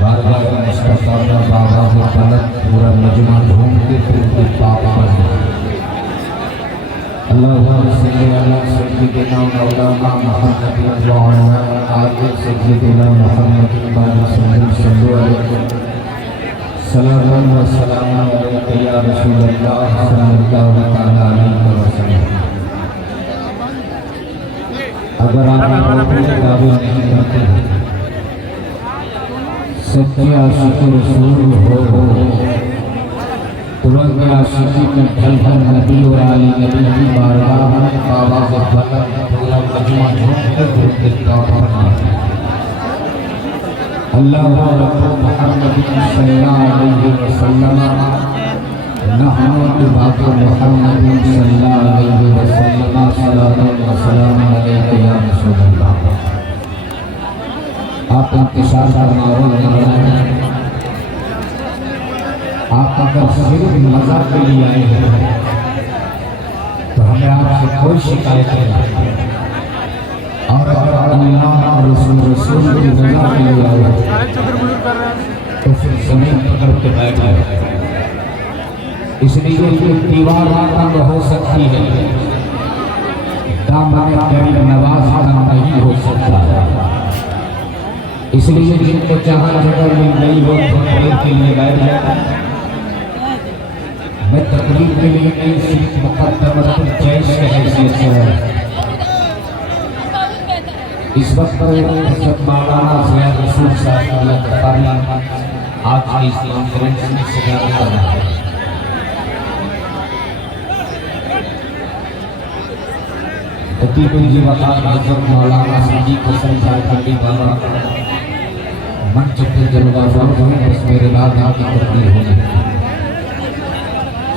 बार बार मुस्तफा का बाबा को गलत पूरा मजमा ढूंढ के फिर उनके पाप पर अल्लाह सय्यदना मौलाना मुहम्मद व अला आले सय्यदना मुहम्मद सल्लल्लाहु अलैहि सलाम व सलाम अलैका या रसूल अल्लाह सल्लल्लाहु तआला अलैहि वसल्लम। अगर आप दावे नहीं करते सच्चे आशिक रसूल हो तुरंत आशिकी में ढलकर नबी और आली नबी की बारगाह में बाबा से पूरा मजमा ढूंढकर अल्लाह मुहम्मद सल्लल्लाहु अलैहि वसल्लम नहमद बाक़ मुहम्मद सल्लल्लाहु अलैहि वसल्लम सलातो व सलाम अलैका या रसूल अल्लाह। आप इंतशार फरमाओ। आप अगर सिर्फ मजा के लिए आए हैं तो हमें आपसे कोई शिकायत नहीं, और अगर अल्लाह और रसूल की रज़ा के लिए आए तो फिर जमीन पकड़ के बैठ जाए। इसलिए ये दीवार तंग हो सकती है, दामन गरीब नवाज तंग नहीं हो सकता। इसलिए जिनको जहाँ जगह मिल गई वो तकरीर के लिए बैठ जाए। मैं तकरीर के लिए नहीं, सिर्फ मुक़द्दमतुल जैश की हैसियत से है। इस वक्त मौलाना ज़िया रसूल साहब आज की इस कॉन्फ्रेंस में शिरकत कर रहे हैं। जी वक़ार हज़रत मौलाना सिद्दीक़ हसन साहब खंडी बाबा मंच पे जलवा फरमा बस मेरे बाद आपकी तकरीर होगी।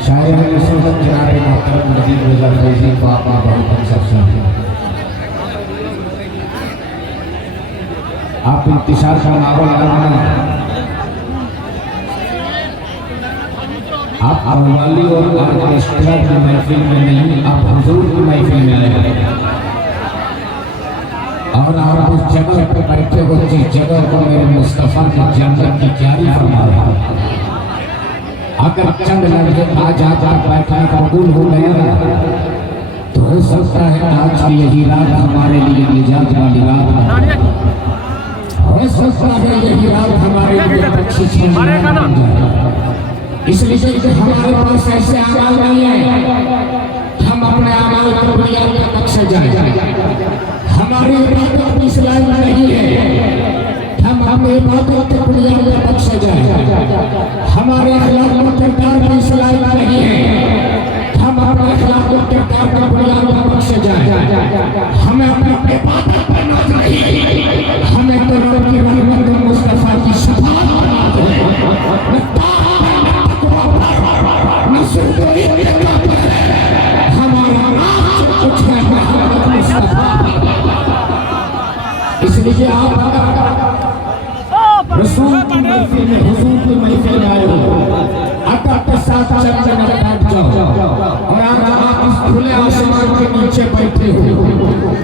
शायर नसीहत जनाब मोहतरम नजीब रज़ा फैज़ी को आप बहुत अच्छा सुनिए। आप इंतशार फरमाओ। आप अव्वाली और ऑर्केस्ट्रा की महफिल में नहीं, आप हुजूर की महफिल में आए हैं और आप उस जगह पर बैठे हो जिस जगह को मेरे मुस्तफा की जन्नत की जारी फरमा रहा है। अगर चंद लड़के आज बैठने कबूल हो गया तो हो सकता है आज की यही रात हमारे लिए निजात वाली रात हो सकता है यही रात हमारे लिए बख्शिश बन जाए। इसलिए हमारे पास ऐसे अमाल नहीं है हम अपने अमाल को बुनियाद पर बख्शे जाए। हमारी इबादत इस्लाम नहीं है हम अपने इबादत को बुनियाद पर बख्शे जाए। हमारे अखलाक और किरदार में इस्लाम नहीं है हम अपने अखलाक और किरदार को बुनियाद पर बख्शे जाए। हमें अपनी इबादत पर नाज नहीं, हमें तो रब की रहमत और मुस्तफा की शफाअत पर नाज है। हमारा नाम कुछ है इसलिए आप रसूल की महफिल में हुजूर की महफिल में आए हो, अदब के साथ चर्चा में बैठ जाओ। और आज आप इस खुले आसमान के नीचे बैठे हो,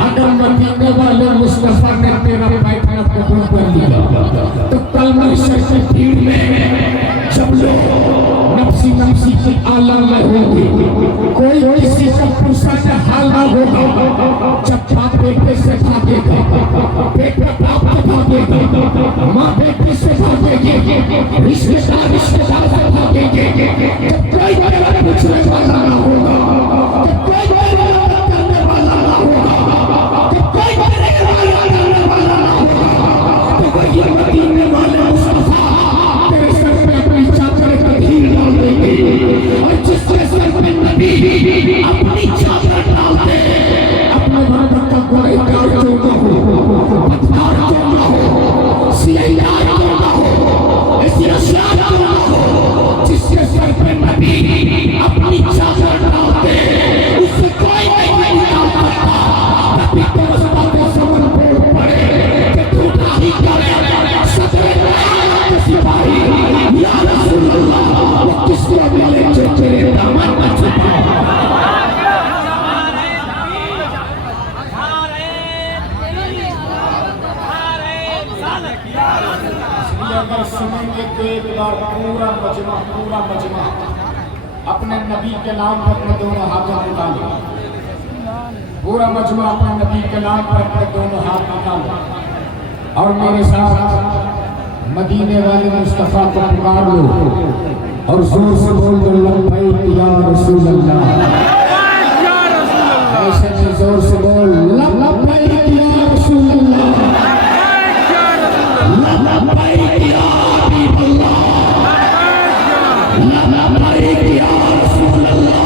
अगर मदीने वाले मुस्तफा ने तेरा बैठना कबूल कर लिया तो कल महशर की भीड़ में जब लोग नफ्सी नफ्सी की आलम में होंगे, कोई किसी का पूछा से हाल ना होगा। जब बाप बेटे से भागेगा, बेटा बाप से भागेगा, माँ बेटे से भागेगी, रिश्तेदार रिश्तेदार से भागेंगे। जब कोई मेरा पूछने वाला ना होगा, जब कोई मेरा मदद करने वाला ना होगा, जब कोई मेरे इरादा करने वाला ना होगा, तो वही मदीने वाले मुस्तफा तेरे सर पे अपनी चादर का ढील डाल देंगे। और जिसके सर पे नबी अपनी चादर डालते, अपने भरत का गुनहगार क्यों ना हो, बदकार क्यों ना हो, सियार क्यों ना हो, ऐसी क्यों ना हो, जिसके सर पे नबी अपनी चादर डालते अगर सुनेंगे तो एक बार पूरा मजमा अपने नबी के नाम पर अपने दोनों हाथों निकालो। पूरा मजमा अपने नबी के नाम पर अपने दोनों हाथ निकालो और मेरे साथ मदीने वाले मुस्तफा को पुकार लो और जोर से बोल दो लब्बैक या रसूल अल्लाह। ऐसे में जोर से बोल लब्बैक या रसूल अल्लाह, लब्बैक या हबीब अल्लाह, लब्बैक या रसूल अल्लाह।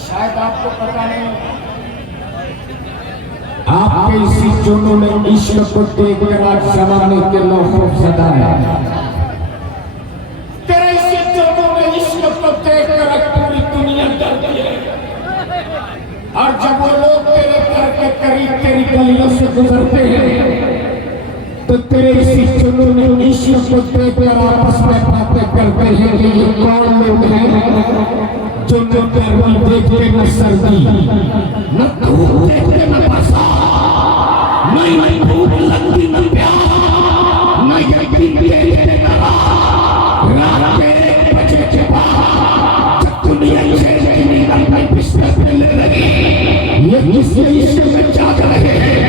शायद आपको पता नहीं, आपके इसी जुनून में इश्क को देखकर आज जमाने के लोग खौफजदा है। तेरे इसी जुनून में इश्क को देखकर पूरी दुनिया डरती है। और जब वो लोग तेरे घर के करीब तेरी गलियों से गुजरते हैं तो तेरे इसी जुनून में इश्क को देखकर आपस में बातें करते हैं कि ये कौन लोग हैं जो न गर्मी देखते न सर्दी, न धूप देखते न बरसात, नहीं भूख लगती न प्यास, न यकीन देखते न रात के 1 बजे के बाद जब दुनिया चैन अपने बिस्तर पे ले लगी, ये किसके इश्क में जाग रहे हैं,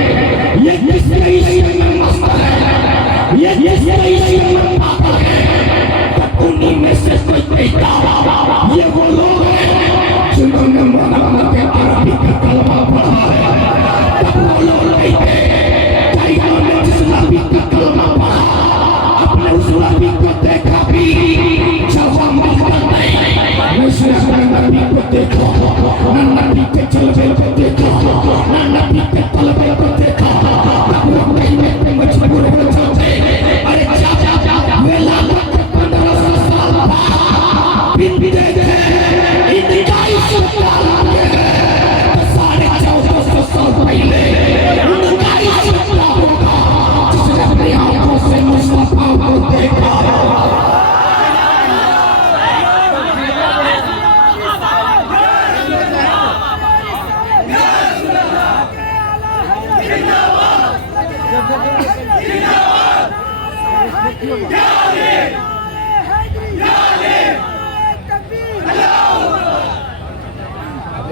ये किसके इश्क में मस्त है, ये किसके इश्क में पागल है। उन्हीं में से कोई कहता ये वो लोग हैं जिन्होंने मोहम्मद के अरबी का कलमा पढ़ा है। तब वो लोग कहते इन्होंने जिस नबी का कलमा पढ़ा अपने उस नबी को देखा भी जवाब मिलता नहीं। वैसे अपने नबी को देखो, न नबी के जलवे को देखो, न नबी के तलबे को देखो, तब वो कहने पे मजबूर हो जाते अरे जा वेला साढ़े 1400 साल पहले जिसने अपनी आंखों से मुस्तफा को देखा।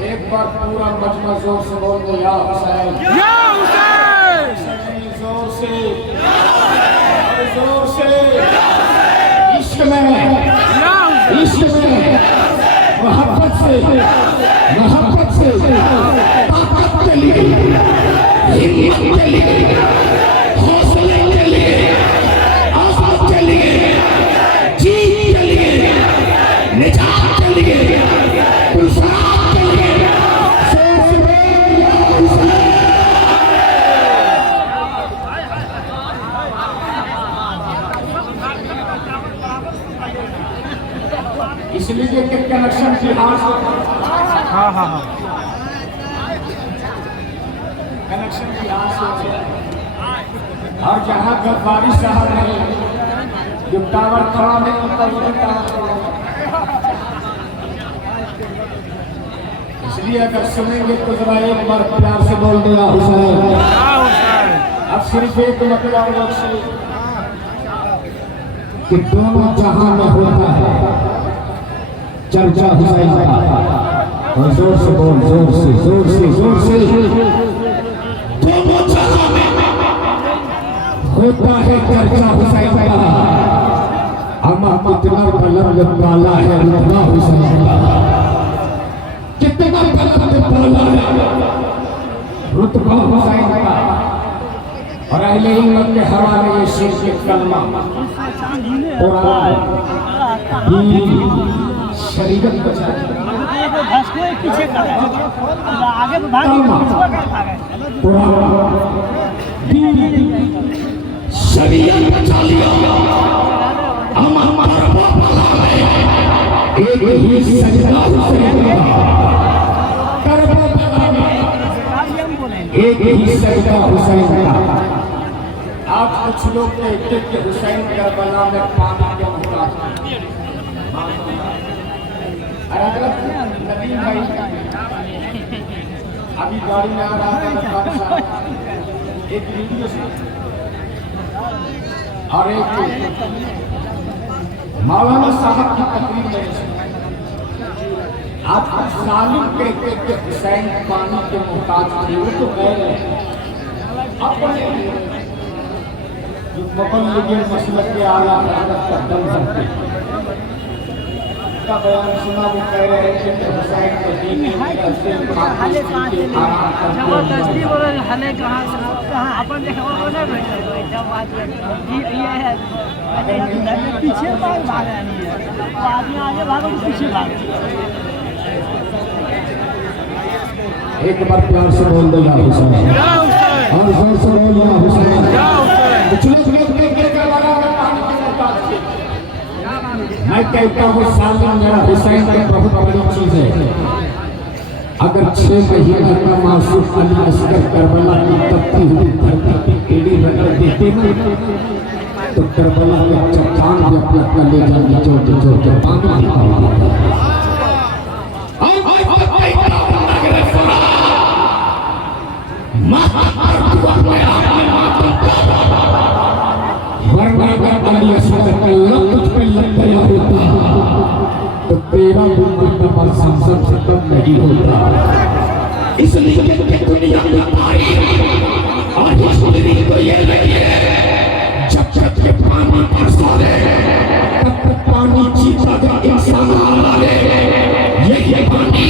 एक बार पूरा मजमा जोर से बोल दो या हुसैन, या हुसैन, जोर से, जोर से। इश्क में मोहब्बत से ताकत के लिए, हिम्मत के लिए, हौसले के लिए, आज़ाद के लिए, जीत के लिए, निजात के लिए, गुलजार के लिए इसलिए कि कनेक्शन बिहार से, कनेक्शन बिहार से और जहाँ गद्दारी शहर है जो टावर खड़ा नहीं होता वो टावर, इसलिए अगर सुनेंगे तो जरा एक बार प्यार से बोल दिया हुसैन। अब सिर्फ एक मतलब से कि दोनों जहां में होता है चर्चा हुसैन का, और जोर से बोल, जोर से दोनों जहां में होता है चर्चा हुसैन का। अमा कितना बुलंद पाला है रुतबा हुसैन का, कितना बुलंद पाला है रुतबा हुसैन का। और अहले हिम्मत के हवाले ये शेर के कलमा कुरान शरीयत बचा पीछे आगे शरीयत बचा लिया। हम हमारा एक ही सजदा हुसैन एक ही सजदा हुसैन का। आप कुछ लोग कहते कि हुसैन करबला में पानी के मुहताज, नबी भाई अभी गाड़ी में आ रहा था एक वीडियो और एक मौलाना साहब की तकरीर में आप सालिम कहते कि हुसैन पानी के मोहताज थे, वो तो कह रहे हैं अपने जो मुक़ल्लिदीन मसलक के आला हज़रत का दम सकते का बयान सुना, वो कह रहे हैं कि हुसैन के दीन जबरदस्ती बोले हले कहाँ अपन देखो ना जब बात ये है पीछे भाग रही है, आदमी आगे भागो पीछे भाग। एक बार प्यार से बोल दो या हुसैन, और जोर से बोल या हुसैन। मैं कहता हूँ सालिम मेरा हुसैन की बहुत बड़ी चीज है। अगर 6 महीने का मासूम अली असगर करबला की तपती हुई धरती की टेढ़ी रगड़ देते ना, तो करबला में चट्टान भी अपना कलेजा निचोड़ निचोड़ के पानी निकाल देता। वरना अगर अली असगर का लफ्ज़ पे लग गया होता तो तेरा भी मरतबा संसद से कम नहीं होता। इसलिए दुनिया में तारीख और हिस्ट्री तो ये रही है, जब जब के पानी बरसा है तब तक पानी जीता का इंसान आ रहे। ये पानी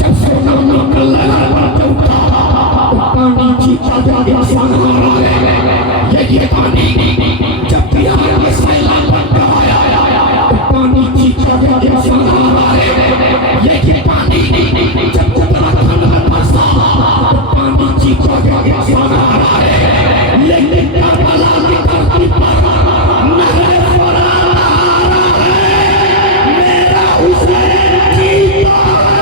जब से नामा का लहर उठा तो पानी जीता का इंसान आ रहा है। ये पानी जब बिहार में सैलाब बनता आया तो पानी जीता का इंसान आ रहा है। ये पानी जब उत्तराखंड में बरसा तो पानी जीता का इंसान आ रहा है। लेकिन करबला की धरती पर नारे फुरान आ रहा है, मेरा हुसैन जीता है।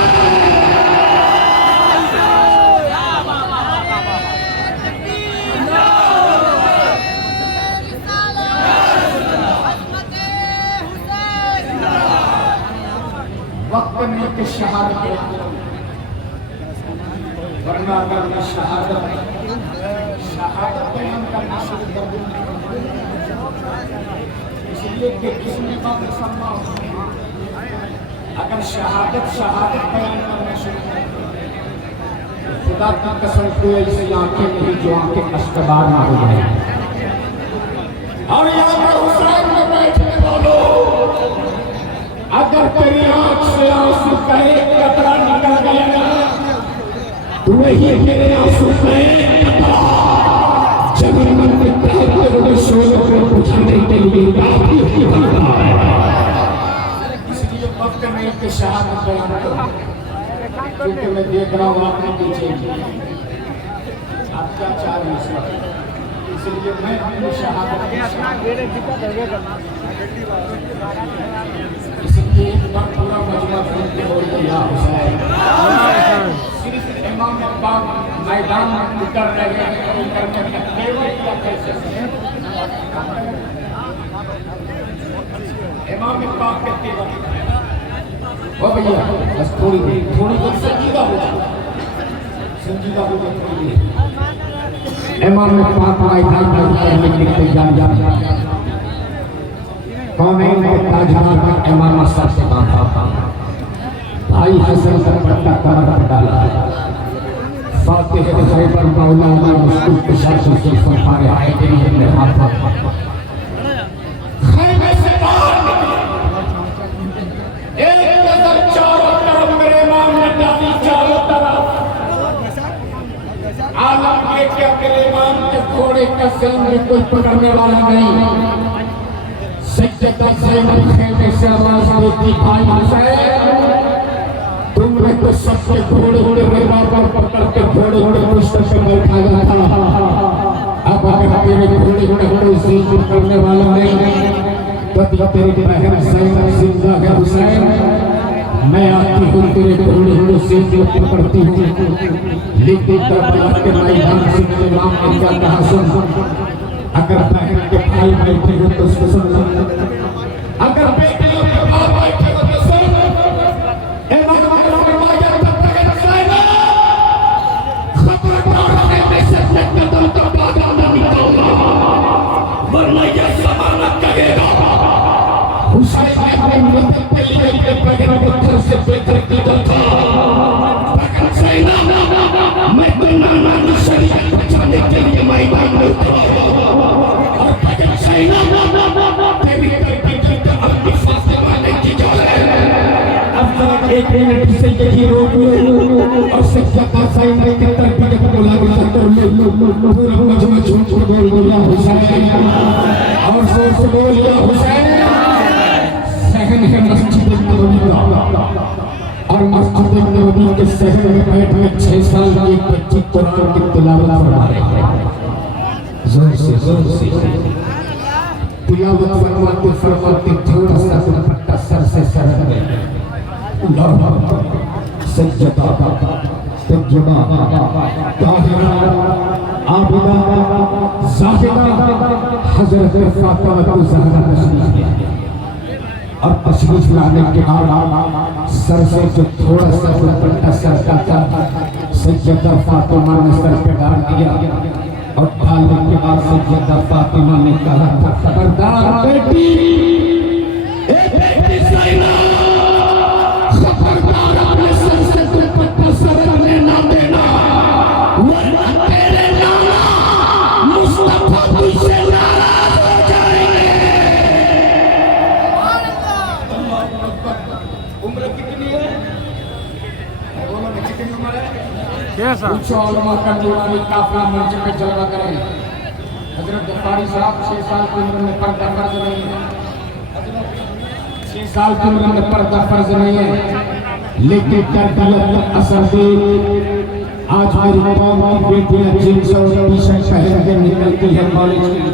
वक्त में कि शहादत, वरना अगर मैं शहादत बयान करना शुरू कर दूँ, इसलिए कि किसने बात सम्मान, अगर शहादत बयान करना शुरू कर तो खुदा की कसम कोई ऐसी आंखें नहीं जो आंखें कष्टदार ना हो जाए। और यहाँ पर हुसैन में बैठने वालों, अगर तेरी आंख से आंसू का एक कतरा निकल गया ना, तो वही तेरे आंसू का एक कतरा जमीन में तैरते हुए शोरों को बुझाने के लिए काफी होता है। इसलिए वक्त में कि शहादत बयान करो, क्योंकि मैं देख रहा हूँ आपने पीछे आप क्या चाह रहे हैं, इसलिए मैं अपनी शहादत इसलिए पूरा मजमा सुनते हो या हुसैन। सिर्फ इमाम पाक मैदान में उतर रहे हैं, उतरने का केवल क्या कैसे इमाम पाक कहते हैं ओ भैया बस थोड़ी देर संजीदा हो थोड़ी देर। इमाम पाक मैदान में उतरने के तैयार कौन है उनके ताजदार का इमाम सर से बांधा भाई हसन का पट्टा कमर पर डाला, फातिह खैबर मौलाना मुस्कुल कुशा से फरमाए आए कि अपने हाथ खैमे से बाहर निकले, एक नजर चारों तरफ मेरे इमाम ने डाली, चारों तरफ आलम के क्या मेरे इमाम के घोड़े का सिंह में कोई पकड़ने वाला नहीं। खेमे से आवाज देती भाई हुसैन, तुमने तो सबके घोड़े रिवॉल्वर पकड़ के घोड़े पुष्ट पे बैठाया था। अब अगर तेरे घोड़े कोई सीज करने वाला नहीं, तब तेरी बहन ज़ैनब जिंदा है हुसैन, मैं आती हूँ तेरे घोड़े सीज पकड़ती हूँ। लेकिन करबला के मैदान से मेरे इमाम ने क्या कहा सुन, अगर बहन के भाई बैठे हो तो उसको सुन, अगर बेटियों के बाप बैठे हो तो सुन। इमाम ने फरमाया तब तक ज़ैनब खतरनाक है, मैं से कदम तो और सज्जता साइना के तरफ जब बोला गया तो पूरा मजमा झूठ बोल दिया हुसैन और जोर से बोल दिया हुसैन। सहन है मस्जिद नबवी का और मस्जिद नबवी के सहन में बैठ में 6 साल की एक बच्ची कुरान की तिलावत फरमा रही है। जोर से तिलावत फरमाते थोड़ा सा दुपट्टा सर से सरक गया। सज्जदा तज्जबा ताहिरा आबिदा ज़ाहिदा हज़रत फातिमा ज़हरा तशरीफ ले और तशरीफ लाने के बाद सर से जो थोड़ा सा दुपट्टा सरका था सज्जदा फातिमा ने सर पे डाल दिया और डालने के बाद सज्जदा फातिमा ने कहा था खबरदार बेटी, ए बेटी ज़ैनब, खबरदार अपने सर से दुपट्टा सरकने ना देना वरना तेरे नाना मुस्तफा तुझसे नाराज हो जाएंगे। उम्र कितनी है? बोलो ना कितनी उम्र है? कैसा कुछ उलमा का नूरानी काफिला मंच पे जलवा करें। हजरत गफ्फारी साहब 6 साल की उम्र में पर्दा फर्ज नहीं है। 6 साल की उम्र में पर्दा फर्ज नहीं है, लेकिन तरबियत असर दे। आज मेरी कौम की बेटियां जीन्स और टी-शर्ट पहन के निकलती है कॉलेज में।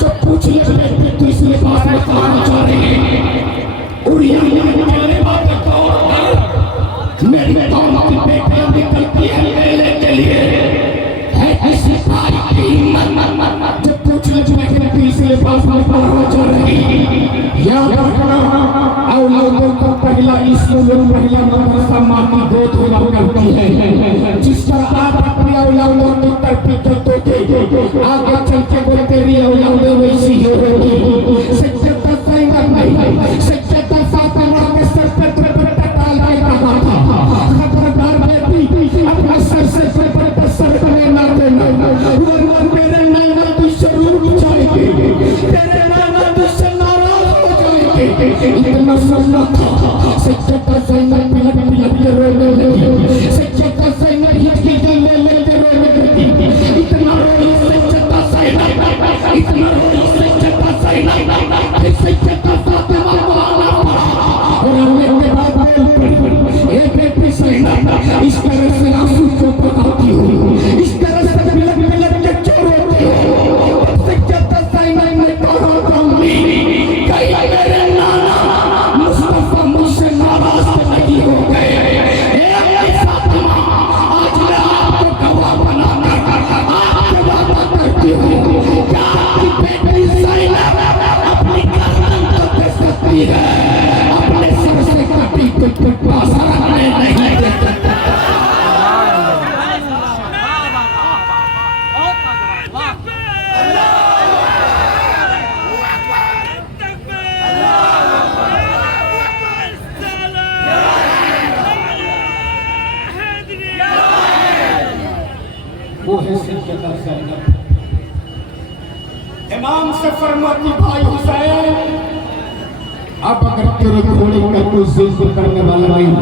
जब पूछ ले तो इस लिबास में कहाँ जा रही है? उड़िया मेरे बातें कौन कर? मेरी कौम की बेटियां निकलती है मेले के लिए। है ऐसी भाई की हिम्मत। जब पूछ ले तो इस लिबास में कहाँ जा रही है? याद रखना औलादों को पहला स्कूल पहला मदरसा माँ की गोद हुआ करती है। जिस तरह आप अपनी औलादों की तरक्की करते थे आगे चल के वो तेरी औलादें वैसी ही होगी। सज्जदा ज़ैनब नहीं, सज्जदा फातिमा के सर पे दुपट्टा डाल के कहा था खबरदार बेटी, अपना सर से दुपट्टा सरकने ना देना वरना तेरे नाना तुझसे रूठ जाएंगे, तेरे नाना तुझसे नाराज हो जाएंगे। इतना सुनना था। सज्जदा ज़ैनब पिलक के रोने लगी। सज्जदा ज़ैनब हिचकी जलने लगे रोने लगी। इतना रोई सज्जदा ज़ैनब, इतना रोई सज्जदा ज़ैनब, फिर सज्जदा फातिमा को आना पड़ा और आने के बाद बोल पड़ी, ए बेटी ज़ैनब, इस तरह से आंसू क्यों बहाती हो? इस तरह से पिलक के क्यों रोती हो? सज्जदा ज़ैनब ने कहा अम्मी, कहीं मेरे नाना मुस्तफा मुझसे नाराज नहीं हो गए। फातिमा, आज मैं आपको गवाह बनाकर आपके वादा करती हूँ कि आपकी बेटी ज़ैनब अपनी गर्दन को दे सकती है, अपने सर से कटी दुपट्टा सरकने नहीं दे सकती। वो है सज्जदा ज़ैनब। इमाम से फरमाती भाई हुसैन, अब अगर तेरे घोड़े का कोई जिक्र करने वाला नहीं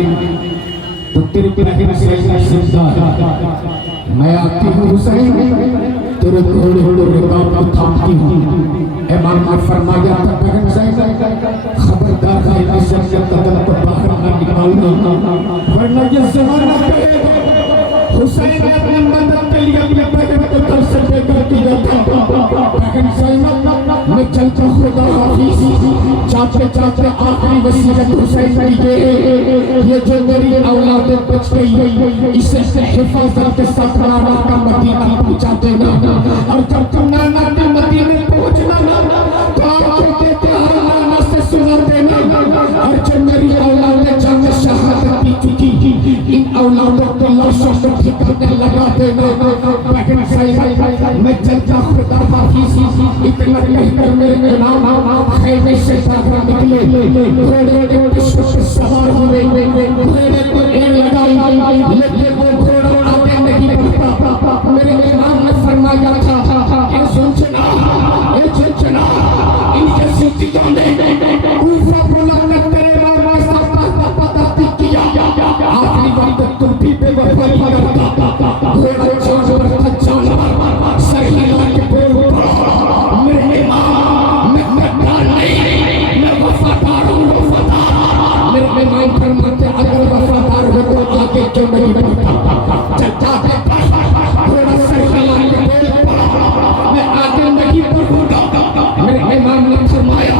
तो तेरे बहन ज़ैनब जिंदा है। मैं आती हूँ हुसैन, तेरे घोड़े रिकाब को थामती हूँ। इमाम ने फरमाया था बहन ज़ैनब, खबरदार है इस कदम को बाहर न निकालना वरना ये ज़माना कहेगा हुसैन ने अपनी मदद के लिए अपने बहन को घर से बेघर किया था। बहन ज़ैनब, मैं चलता खुदा हाफिज़, जाते जाते आखिरी वसीयत हुसैन की ये जो मेरी औलाद बच गई इसे हिफाजत के साथ नाना का मदीना पहुंचा देना और जब तुम नाना के मदीने पहुंचना तो आके देते हर नाना से सुना देना और जो मेरी औलादें जाने शहादत पी चुकी इन औलादों को लाशों को ठिकाने लगा देना। बहन ज़ैनब, मैं चलता खुदा हाफिज़, इतना कहकर मेरे इमाम खैमे से भागा निकले। घोड़े के पुष्प पे सवार हुए, घोड़े को एड़ लगाई, लेकिन वो घोड़ा आगे नहीं बढ़ता। मेरे इमाम ने फरमाया था, ए सुनचना, इनके सूतियों ने ऊपर बुलंद तेरे बेवफाई करता घोड़ा जानवर था जानवर सरहिला के बोल मेरे इमाम मैं गद्दार नहीं मैं वफादार हूँ वफादार मेरे इमाम फरमाते अगर वफादार हो तो आगे क्यों नहीं बढ़ता चलता है घोड़ा सरहिला के बोल मैं आगे नहीं बढ़ूंगा मेरे इमाम ने फरमाया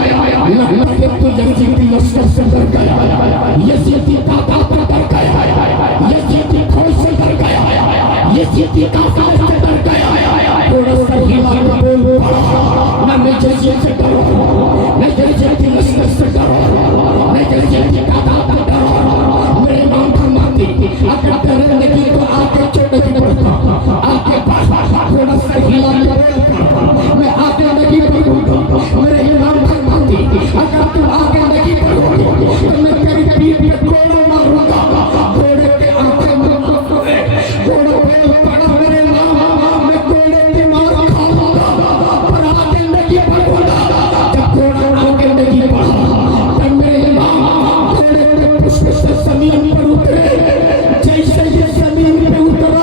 तो यजीदी लश्कर से डर गया यजीदी तादाद से डर गया यजीदी फौज से डर गया यजीदी काफिले से डर गया थोड़ा सा हिला के बोल मैं यजीदी से डरो मैं यजीदी लश्कर से डरो मैं यजीदी तादाद से डरो मेरे इमाम फरमाते अगर डरे नहीं तो आगे क्यों नहीं बढ़ता आगे बढ़ थोड़ा सा हिला के बोल मैं आगे नहीं बढ़ूंगा मेरे इमाम फरमाते अगर तुम आगे नहीं बढ़ोगे तो मैं तेरी पीठ पे कोड़ा मारूंगा घोड़े के आंखें में घोड़ा पे पड़ा मेरे नाम मैं घोड़े की मार खाऊंगा पर आगे नहीं बढ़ूंगा जब घोड़ा आगे नहीं बढ़ा तब मेरे इमाम घोड़े के पुष्प से जमीन पर उतरे जैसे ये जमीन पे उतरा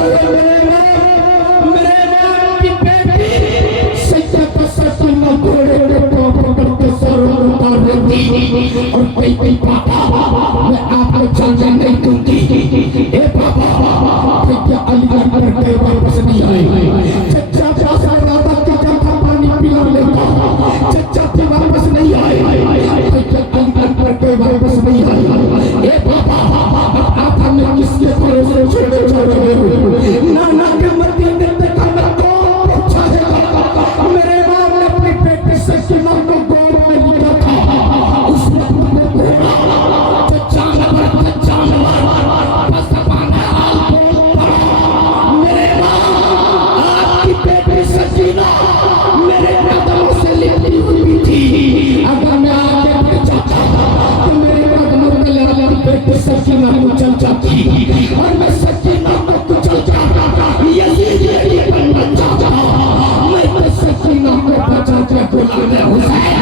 मेरे इमाम की बेटी सैयदा सकीना घोड़े के पकड़ के सर और कई पापा मैं आपको जाने नहीं दूंगी ए पापा क्या अलीगढ़ पर के वापस नहीं आए चचा चाचा राधा के जगह पानी पिला लेता चचा भी वापस नहीं आए क्या अलीगढ़ पर के वापस नहीं आए ए पापा आप हमें किसके भरोसे छोड़े जा रहे हो नाना के मदीने तक हमें कौन पहुंचाएगा मेरे बाप ने अपनी बेटी से किला को गोद में लिया था सकीना कुचल जाती और मैं सकीना को कुचल जाता यजीदी बनना चाहता मैं तो सकीना को बचा के गुलाम हुसैन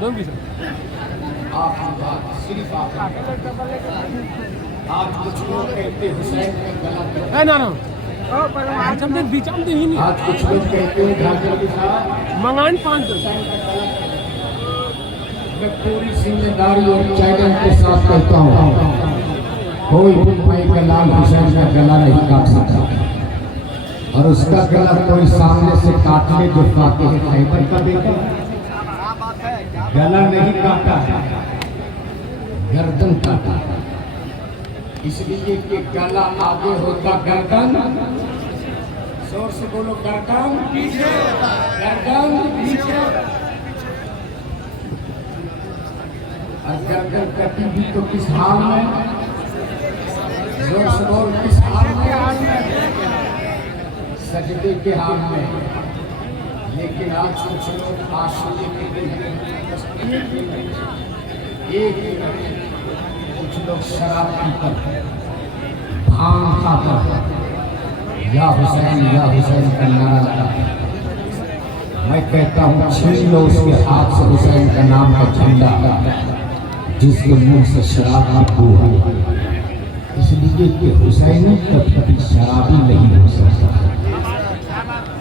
दो भी आप कुछ लोग कहते हुसैन का गला है ना ना आज हम ही नहीं आज कुछ लोग कहते हैं ढाका के साथ मंगान 5 मैं पूरी जिम्मेदारी और चैलेंज के साथ कहता हूँ कोई भी भाई का लाल हुसैन का गला नहीं काट सकता और उसका गला कोई सामने से काटने जो पाते हैं खैबर का बेटा गला नहीं काटा है गर्दन काटा है इसलिए कि गला आगे होता गर्दन जोर से बोलो गर्दन पीछे गर्दन पीछे और गर्दन कटी भी तो किस हाल में जोर से बोल किस हाल में सजदे के हाल में लेकिन आज कुछ लोग आशुए के दिन एक कुछ लोग शराब पीकर भांग खाकर या हुसैन का नारा लगा मैं कहता हूँ छीन लो उसके हाथ से हुसैन का नाम का झंडा जिसके मुंह से शराब की बू है इसलिए कि हुसैन कभी शराबी नहीं हो सकता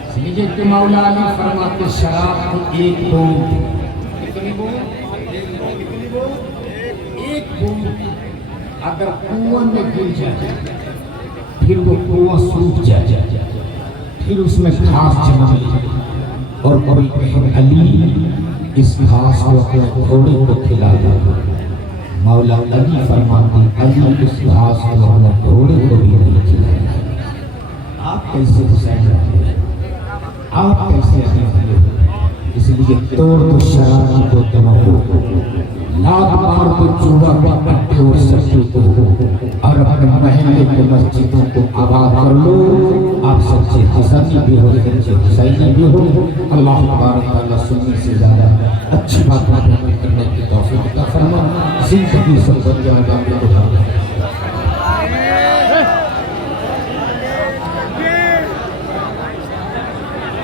इसलिए कि मौला अली फरमाते शराब की एक बूंद एक बूंद अगर कुआं में गिर जाए फिर वो कुआं सूख जाए फिर उसमें घास जमा और कोई कहे अली इस घास को अपने घोड़े को खिला दो मौला अली फरमाते अली इस घास को अपने घोड़े को भी नहीं खिलाएगा। आप कैसे हुसैन रहते हैं आप कैसे रहते हैं इसलिए तोड़ दो शराबी को दमाओ लात मार दो चूड़ा का पट्टे और सट्टे को और अपने महल्ले के मस्जिदों को आबाद कर लो आप सच्चे हसनी भी हो, सच्चे हुसैनी भी हो। अल्लाह तबारक व तआला सुनने से ज़्यादा अच्छी बात करने की तौफीक अता फरमा। जिंदगी सब दुनिया में